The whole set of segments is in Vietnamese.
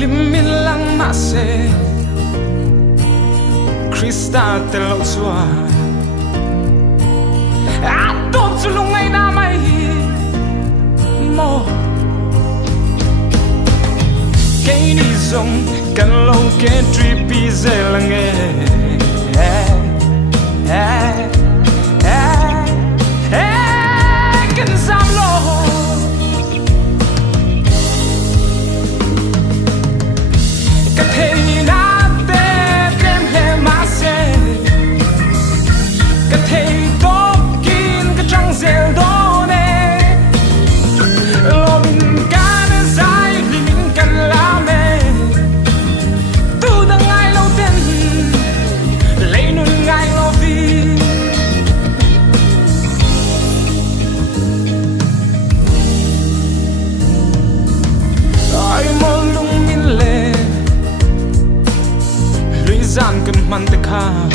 Limin lang mase Krista telo chua Atop chulungay na may mo Kay ni zong kan lo ke tripi zelange kan sam lo Zan kan man te kai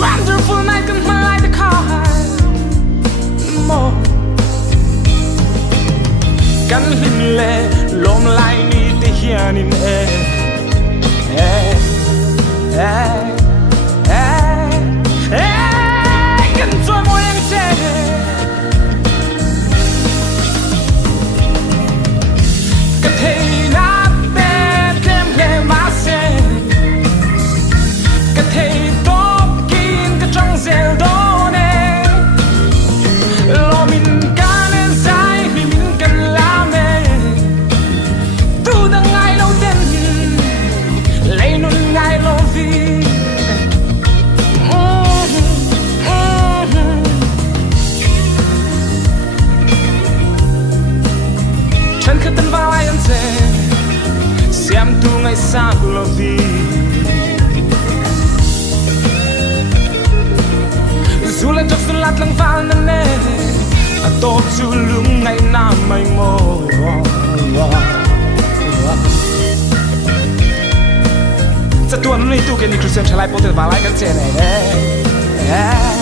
Wonderful night kan man lai te kai Mo Kan lim le lom lai ni te hianin Kan trôi môi em che Kan thấy Siam tu ngai sa lo vi Zula chok sulat lang val na ne Ato chulung ngai na mai mo Sa tuan ni tu ke ni Christian chalai pote valai kan che ne